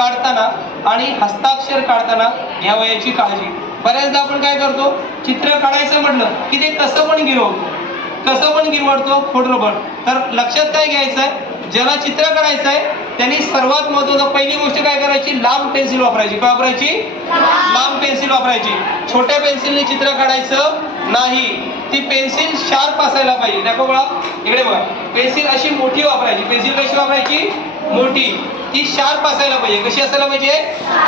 काढताना आणि हस्ताक्षर काढताना घ्यावयाची काळजी. बऱ्याचदा आपण काय करतो, चित्र काढायचं म्हटलं की ते कसं पण गिरवडतो खोडरबर. तर लक्षात काय घ्यायचंय, ज्याला चित्र काढायचं आहे त्यांनी सर्वात महत्त्वाचं पहिली गोष्ट काय करायची, लांब पेन्सिल वापरायची. काय वापरायची? लांब पेन्सिल वापरायची. छोट्या पेन्सिलने चित्र काढायचं नाही. ती पेन्सिल शार्प असायला पाहिजे. दाखव बघा, इकडे बघा, पेन्सिल अशी मोठी वापरायची. पेन्सिल कशी वापरायची? मोठी. ती शार्प असायला पाहिजे. कशी असायला पाहिजे?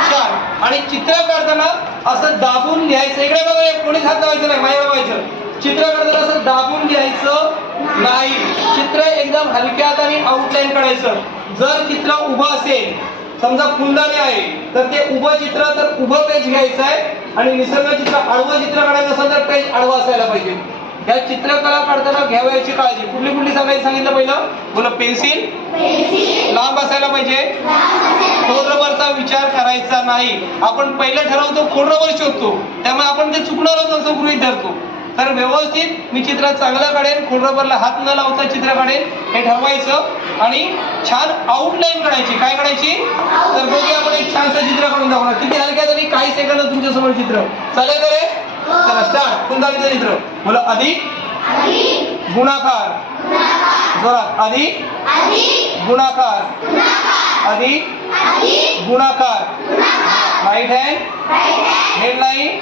शार्प. आणि चित्र काढताना असं दाबून लिहायचं. इकडे बघा, कोणीच हात लावायचं नाही, माया लावायचं. चित्र काढताना असं दाबून लिहायचं नाही. चित्र एकदम हलक्यात आणि आउटलाईन काढायचं. जर चित्र उभं असेल, समजा फुलदाणी आहे, तर ते उभं चित्र, तर उभं पेज घ्यायचं आहे. आणि निसर्ग चित्र, आडवं चित्र काढायचं असेल तर पेज आडवं असायला पाहिजे. या चित्रकला काढताना घ्यावयाची काळजी कुठली सांगितलं पहिलं? बोला, पेन्सिल लांब असायला पाहिजे. खोडरबरचा विचार करायचा नाही. आपण पहिलं ठरवतो, खोडरबर शोधतो, त्यामुळे आपण ते चुकणारच असं गृहीत धरतो. तर व्यवस्थित मी चित्र चांगलं काढेन, खोडरबरला हात न लावता चित्र काढेन हे ठरवायचं आणि छान आउटलाईन काढायची. काय काढायची? तर बघूया आपण एक छानसं चित्र काढून दाखवणार. किती हलक्यात आणि काही सेकंद तुमच्या समोर चित्र चालेल का रे? चला स्टार्ट. फुलदाणीचं चित्र. बोला, अधिक गुणाकार. जोरात. अधिक गुणाकार. अधिक गुणाकार. Right hand headline,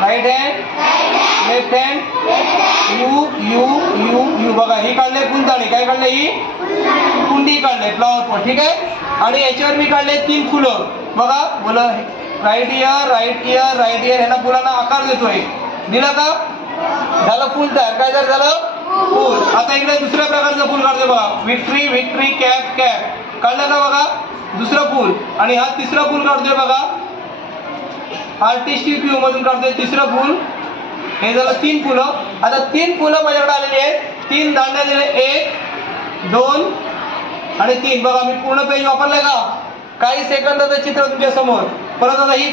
right hand left hand you you you you. बघा, ही काढले फुलदाणी. काय काढले? ही कुंडी काढले, फ्लॉवर पॉट. ठीक आहे. आणि याच्यावर मी काढले 3 फुलं. बघा, बोला, right ear, right ear, right ear. ह्याला फुलांना आकार देतोय. दिला का? झालं फुल तयार. काय तयार झालं? फुल. आता इकडे दुसऱ्या प्रकारचं फुल काढतोय. बघा, विक्ट्री विक्ट्री कॅप कॅप. काढलं का? बघा, दुसरं फुल. आणि हा तिसरा फुल काढतोय. बघा, आर्टिस्टिक व्ह्यू मधून काढतोय तिसरं फुल. हे झालं 3 फुलं. आता 3 फुलं माझ्याकडे आलेली आहेत. 3 दांड्या दिले, 1 2 आणि 3. बघा, मी पूर्ण पेज वापरलंय का? काही सेकंदाचं चित्र तुमच्या समोर. परत आता ही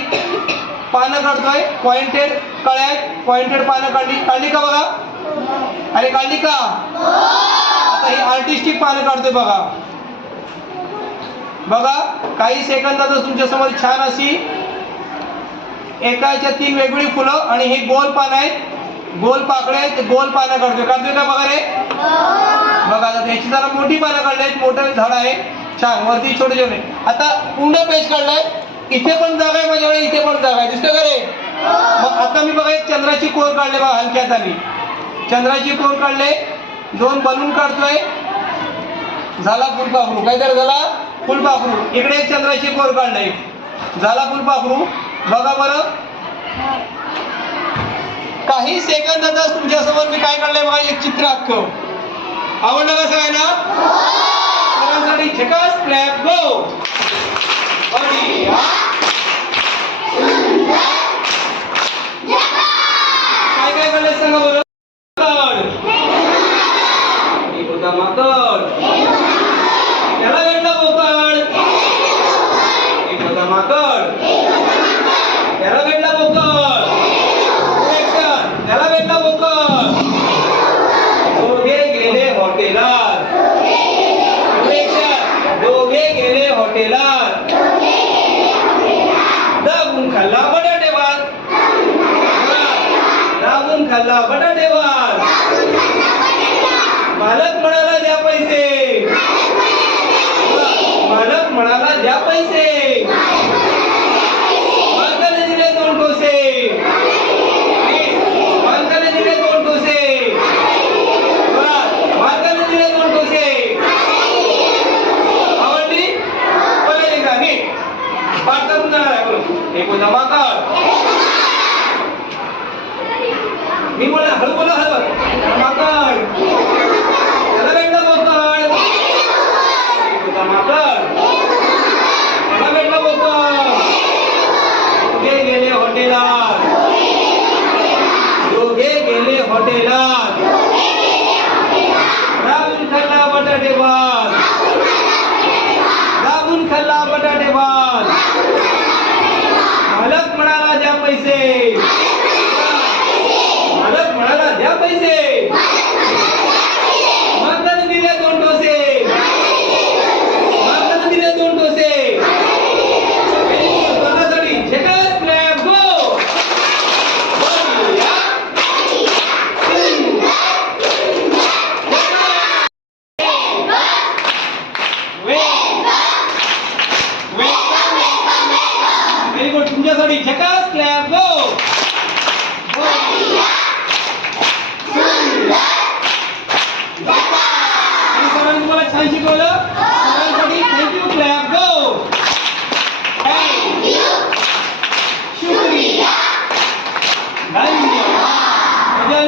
पानं काढतोय, पॉइंटेड कळ्या, पॉइंटेड पानं काढली का? बघा, अरे काढली का? आता ही आर्टिस्टिक पानं काढतोय. बघा बघा, काही सेकंदातच तुमच्या समोर छान अशी एकाच्या 3 वेगवेगळी फुलं आणि हे गोल पानं आहेत, गोल पाकळे आहेत. गोल पानं काढतोय का? बघा रे. बघा, आता याची जरा मोठी पानं काढली आहेत. मोठं झाड आहे छान, वरती छोटे छोटे. आता पूर्ण पेज काढलाय. इथे पण जागा आहे माझ्याकडे, इथे पण जागा आहे. दिसतं का रे? मग आता मी बघा एक चंद्राची कोर काढले. बघा, हलक्यात आली चंद्राची कोर काढले. 2 बलून काढतोय. झाला फुलपाखरू. काय तर झाला? फुलपाखरू. इकडे एक चंद्राची कोर काढले. झाला फुलपाखरू. बघा बरं, काही सेकंदातच तुमच्या समोर मी काय काढलंय? बघा, एक चित्र अख्खं. आवडलं का सगळ्यांना? सगळ्यांसाठी झकास क्लॅप गो. काय काय काढलंय सांगा बरं? माकड. त्याला भेटला बोकड. एक होता माकड. त्याला भेटला बोकड. त्याला भेटला बोकड. दोघे गेले हॉटेलात. दोघे गेले हॉटेलात. दाबून खाल्ला बटाटे भात. दाबून खाल्ला बटाटे भात. मालक म्हणाला द्या पैसे. मालक म्हणाला द्या पैसे. मालकाने दिले 2 डोसे. मालकाने दिले 2 डोसे. मालकाने दिले 2 डोसे. आवडली? बोलायली का? मी पाठ करून जाणार आहे. बोल, एक होता माकड. मी बोला, हळू बोला, हळू. माकड. त्याला भेटला बोकड. एक होता माकड. त्याला भेटला बोकड. दोघे गेले हॉटेलात. दोघे गेले हॉटेलात. दाबून खाल्ला बटाटे भात. दाबून खाल्ला बटाटे भात. मालक म्हणा छान शिकवलं सगळ्यांसाठी थँक्यू क्लॅप गो शुक्रिया धन्यवाद.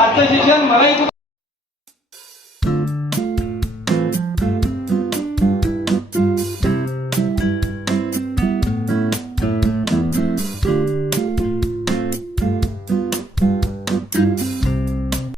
आजचं सेशन मलाही खूप